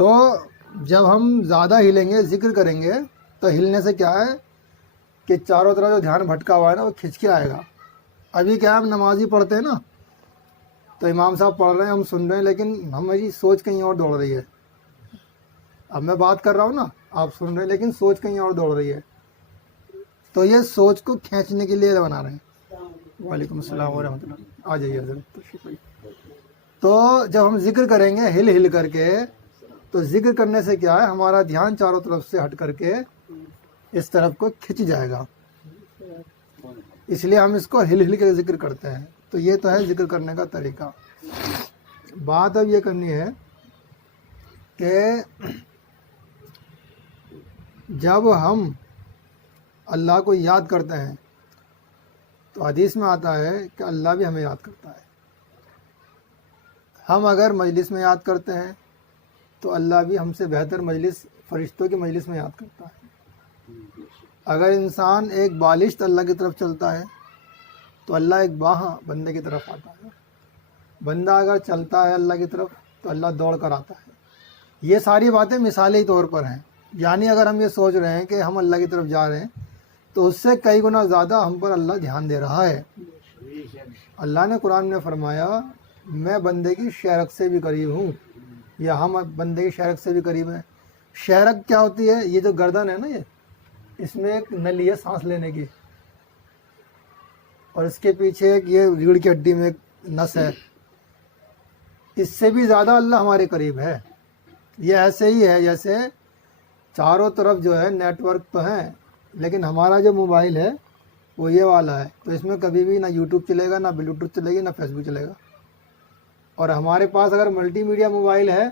تو جب ہم زیادہ ہلیں گے، ذکر کریں گے، تو ہلنے سے کیا ہے کہ چاروں طرف جو دھیان بھٹکا ہوا ہے نا وہ کھنچ کے آئے گا۔ ابھی کیا ہم نمازی پڑھتے ہیں نا، تو امام صاحب پڑھ رہے ہیں، ہم سن رہے ہیں، لیکن ہماری سوچ کہیں اور دوڑ رہی ہے۔ اب میں بات کر رہا ہوں نا، آپ سن رہے ہیں، لیکن سوچ کہیں اور دوڑ رہی ہے۔ تو یہ سوچ کو کھینچنے کے لیے بنا رہے ہیں۔ وعلیکم السلام ورحمۃ اللہ، آ جائیے حضرت تشریف لائیے۔ تو جب ہم ذکر کریں گے ہل ہل کر کے، تو ذکر کرنے سے کیا ہے ہمارا دھیان چاروں طرف سے ہٹ کر کے اس طرف کو کھنچ جائے گا، اس لیے ہم اس کو ہل ہل کے ذکر کرتے ہیں۔ تو یہ تو ہے ذکر کرنے کا طریقہ۔ بات اب یہ کرنی ہے کہ جب ہم اللہ کو یاد کرتے ہیں تو حدیث میں آتا ہے کہ اللہ بھی ہمیں یاد کرتا ہے۔ ہم اگر مجلس میں یاد کرتے ہیں تو اللہ بھی ہم سے بہتر مجلس، فرشتوں کی مجلس میں یاد کرتا ہے۔ اگر انسان ایک بالشت اللہ کی طرف چلتا ہے تو اللہ ایک باہ بندے کی طرف آتا ہے۔ بندہ اگر چلتا ہے اللہ کی طرف تو اللہ دوڑ کر آتا ہے۔ یہ ساری باتیں مثالی طور پر ہیں، یعنی اگر ہم یہ سوچ رہے ہیں کہ ہم اللہ کی طرف جا رہے ہیں تو اس سے کئی گنا زیادہ ہم پر اللہ دھیان دے رہا ہے۔ اللہ نے قرآن میں فرمایا میں بندے کی شہرک سے بھی قریب ہوں، یا ہم بندے کی شہرک سے بھی قریب ہیں۔ شہرک کیا ہوتی ہے؟ یہ جو گردن ہے نا، یہ اس میں ایک نلی ہے سانس لینے کی، اور اس کے پیچھے ایک یہ ریڑھ کی ہڈی میں ایک نس ہے۔ اس سے بھی زیادہ اللہ ہمارے قریب ہے۔ یہ ایسے ہی ہے جیسے چاروں طرف جو ہے نیٹ ورک تو ہیں، لیکن ہمارا جو موبائل ہے وہ یہ والا ہے، تو اس میں کبھی بھی نہ یوٹیوب چلے گا، نہ بلوٹوتھ چلے گی، نہ فیس بک چلے گا۔ اور ہمارے پاس اگر ملٹی میڈیا موبائل ہے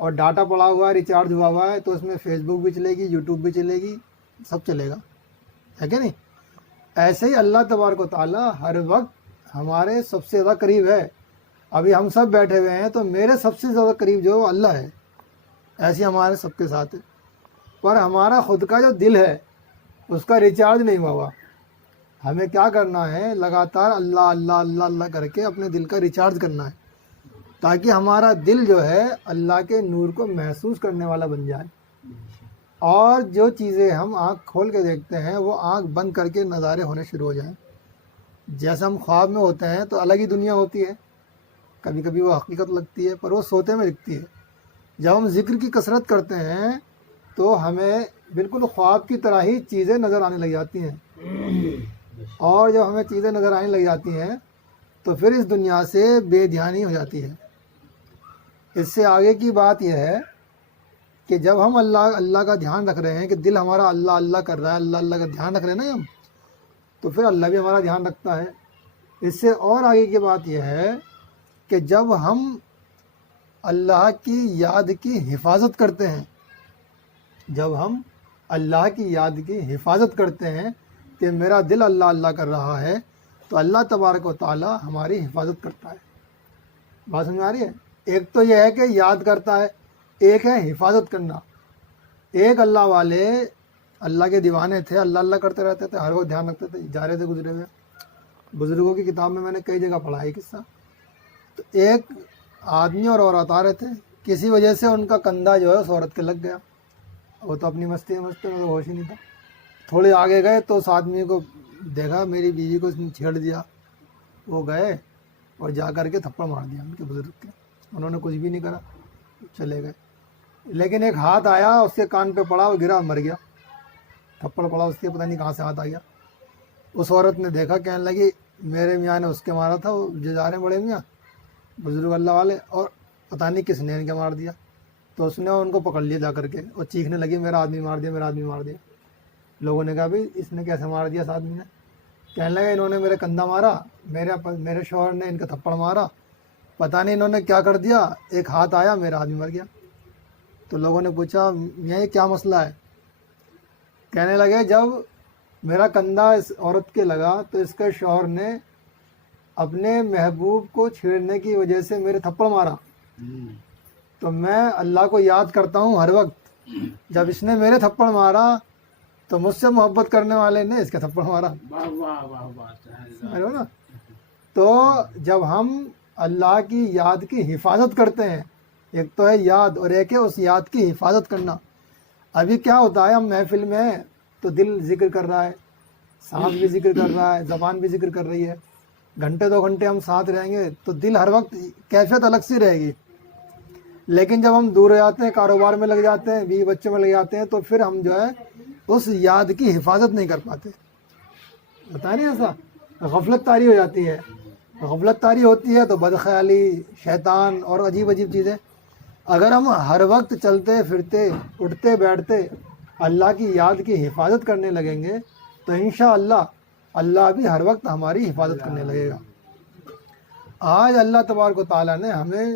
اور ڈاٹا پڑا ہوا ہے، ریچارج ہوا ہے، تو اس میں فیس بک بھی چلے گی، یوٹیوب بھی چلے گی، سب چلے گا، ہے کہ نہیں؟ ایسے ہی اللہ تبارک و تعالیٰ ہر وقت ہمارے سب سے زیادہ قریب ہے۔ ابھی ہم سب بیٹھے ہوئے ہیں تو میرے سب سے زیادہ قریب جو اللہ ہے، ایسے ہمارے سب کے ساتھ ہے۔ پر ہمارا خود کا جو دل ہے اس کا ریچارج نہیں ہوا۔ ہمیں کیا کرنا ہے؟ لگاتار اللہ اللہ اللہ اللہ کر کے اپنے دل کا ریچارج کرنا ہے، تاکہ ہمارا دل جو ہے اللہ کے نور کو محسوس کرنے والا بن جائے، اور جو چیزیں ہم آنکھ کھول کے دیکھتے ہیں وہ آنکھ بند کر کے نظارے ہونے شروع ہو جائیں۔ جیسے ہم خواب میں ہوتے ہیں تو الگ ہی دنیا ہوتی ہے، کبھی کبھی وہ حقیقت لگتی ہے، پر وہ سوتے میں دکھتی ہے۔ جب ہم ذکر کی کثرت کرتے ہیں تو ہمیں بالکل خواب کی طرح ہی چیزیں نظر آنے لگ جاتی ہیں، اور جب ہمیں چیزیں نظر آنے لگ جاتی ہیں تو پھر اس دنیا سے بے دھیانی ہو جاتی ہے۔ اس سے آگے کی بات یہ ہے کہ جب ہم اللہ اللہ کا دھیان رکھ رہے ہیں، کہ دل ہمارا اللہ اللہ کر رہا ہے، اللہ اللہ کا دھیان رکھ رہے ہیں نا ہم، تو پھر اللہ بھی ہمارا دھیان رکھتا ہے۔ اس سے اور آگے کی بات یہ ہے کہ جب ہم اللہ کی یاد کی حفاظت کرتے ہیں، جب ہم اللہ کی یاد کی حفاظت کرتے ہیں کہ میرا دل اللہ اللہ کر رہا ہے، تو اللہ تبارک و تعالی ہماری حفاظت کرتا ہے۔ بات سمجھ آ رہی ہے؟ ایک تو یہ ہے کہ یاد کرتا ہے، ایک ہے حفاظت کرنا۔ ایک اللہ والے اللہ کے دیوانے تھے، اللہ اللہ کرتے رہتے تھے، ہر وقت دھیان رکھتے تھے، جا رہے تھے گزرے ہوئے۔ بزرگوں کی کتاب میں نے کئی جگہ پڑھا ہے قصہ۔ تو ایک آدمی اور عورت آ رہے تھے، کسی وجہ سے ان کا کندھا جو ہے اس عورت کے لگ گیا۔ وہ تو اپنی مستی میں تو ہوش ہی نہیں تھا۔ تھوڑے آگے گئے تو اس آدمی کو دیکھا میری بیوی کو اس نے چھیڑ دیا۔ وہ گئے اور جا کر کے تھپڑ مار دیا ان کے بزرگ کے۔ انہوں نے کچھ بھی نہیں کرا، چلے گئے۔ لیکن ایک ہاتھ آیا اس کے کان پہ پڑا، وہ گرا، مر گیا۔ تھپڑ پڑا اس کے، پتہ نہیں کہاں سے ہاتھ آ گیا۔ اس عورت نے دیکھا، کہنے لگی میرے میاں نے اس کے مارا تھا، وہ جو جا رہے ہیں بڑے میاں بزرگ اللہ والے، اور پتہ نہیں کس نے ان کے مار دیا۔ تو اس نے ان کو پکڑ لیا جا کر کے، اور چیخنے لگی میرا آدمی مار دیا، میرا آدمی مار دیا۔ لوگوں نے کہا بھائی اس نے کیسے مار دیا اس آدمی نے؟ کہنے لگا انہوں نے میرے کندھا مارا، میرے شوہر نے ان کا تھپڑ مارا، پتہ نہیں انہوں نے کیا کر دیا، ایک ہاتھ آیا میرا آدمی مر گیا۔ تو لوگوں نے پوچھا یہ کیا مسئلہ ہے؟ کہنے لگے جب میرا کندھا اس عورت کے لگا تو اس کے شوہر نے اپنے محبوب کو چھیڑنے کی وجہ سے میرے تھپڑ مارا، تو میں اللہ کو یاد کرتا ہوں ہر وقت۔ جب اس نے میرے تھپڑ مارا تو مجھ سے محبت کرنے والے نے اس کے تھپڑ مارا۔ نا؟ تو جب ہم اللہ کی یاد کی حفاظت کرتے ہیں ایک تو ہے یاد اور ایک ہے اس یاد کی حفاظت کرنا. ابھی کیا ہوتا ہے, ہم محفل میں ہیں تو دل ذکر کر رہا ہے, سانس بھی ذکر کر رہا ہے, زبان بھی ذکر کر رہی ہے, گھنٹے 2 گھنٹے ہم ساتھ رہیں گے تو دل ہر وقت کیفیت الگ سی رہے گی. لیکن جب ہم دور ہو جاتے ہیں, کاروبار میں لگ جاتے ہیں, بیوی بچوں میں لگ جاتے ہیں, تو پھر ہم جو ہے اس یاد کی حفاظت نہیں کر پاتے. بتا نہیں ایسا, غفلت طاری ہو جاتی ہے. غفلت طاری ہوتی ہے تو بدخیالی, شیطان اور عجیب عجیب چیزیں. اگر ہم ہر وقت چلتے پھرتے اٹھتے بیٹھتے اللہ کی یاد کی حفاظت کرنے لگیں گے تو انشاءاللہ اللہ بھی ہر وقت ہماری حفاظت کرنے لگے گا. آج اللہ تبارک و تعالیٰ نے ہمیں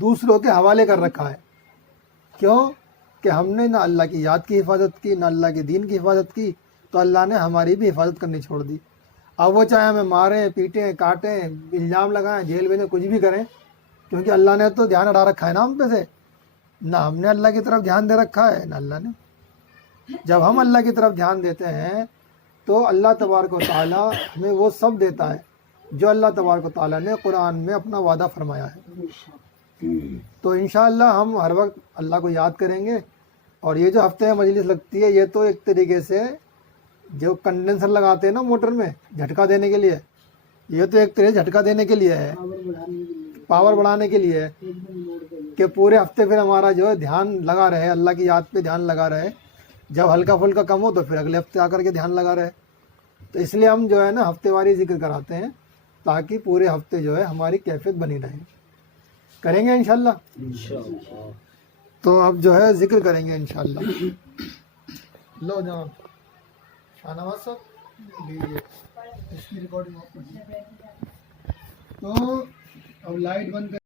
دوسروں کے حوالے کر رکھا ہے. کیوں کہ ہم نے نہ اللہ کی یاد کی حفاظت کی, نہ اللہ کے دین کی حفاظت کی, تو اللہ نے ہماری بھی حفاظت کرنی چھوڑ دی. اب وہ چاہے ہمیں ماریں, پیٹیں, کاٹیں, الزام لگائیں, جیل بھیجیں, کچھ بھی کریں, کیونکہ اللہ نے تو دھیان ہٹا رکھا ہے نا ہم پہ سے. نہ ہم نے اللہ کی طرف دھیان دے رکھا ہے نہ اللہ نے. جب ہم اللہ کی طرف دھیان دیتے ہیں تو اللہ تبارک و تعالیٰ ہمیں وہ سب دیتا ہے جو اللہ تبارک و تعالیٰ نے قرآن میں اپنا وعدہ فرمایا ہے. تو انشاءاللہ ہم ہر وقت اللہ کو یاد کریں گے. اور یہ جو ہفتے میں مجلس لگتی ہے, یہ تو ایک طریقے سے جو کنڈنسر لگاتے ہیں نا موٹر میں جھٹکا دینے کے لیے, یہ تو ایک طرح سے جھٹکا دینے کے لیے ہے, پاور بڑھانے کے لیے ہے, کہ پورے ہفتے پھر ہمارا جو ہے دھیان لگا رہے, اللہ کی یاد پہ دھیان لگا رہے. جب ہلکا پھلکا کم ہو تو پھر اگلے ہفتے آ کر کے دھیان لگا رہے. تو اس لیے ہم جو ہے نا ہفتے واری ذکر کراتے ہیں تاکہ پورے ہفتے جو ہے ہماری کیفیت بنی رہے. کریں گے انشاءاللہ. تو اب جو ہے ذکر کریں گے انشاءاللہ. لو جناب شاہ نواز صاحب لیجیے اس کی ریکارڈنگ آپ کر. تو اب لائٹ بند کر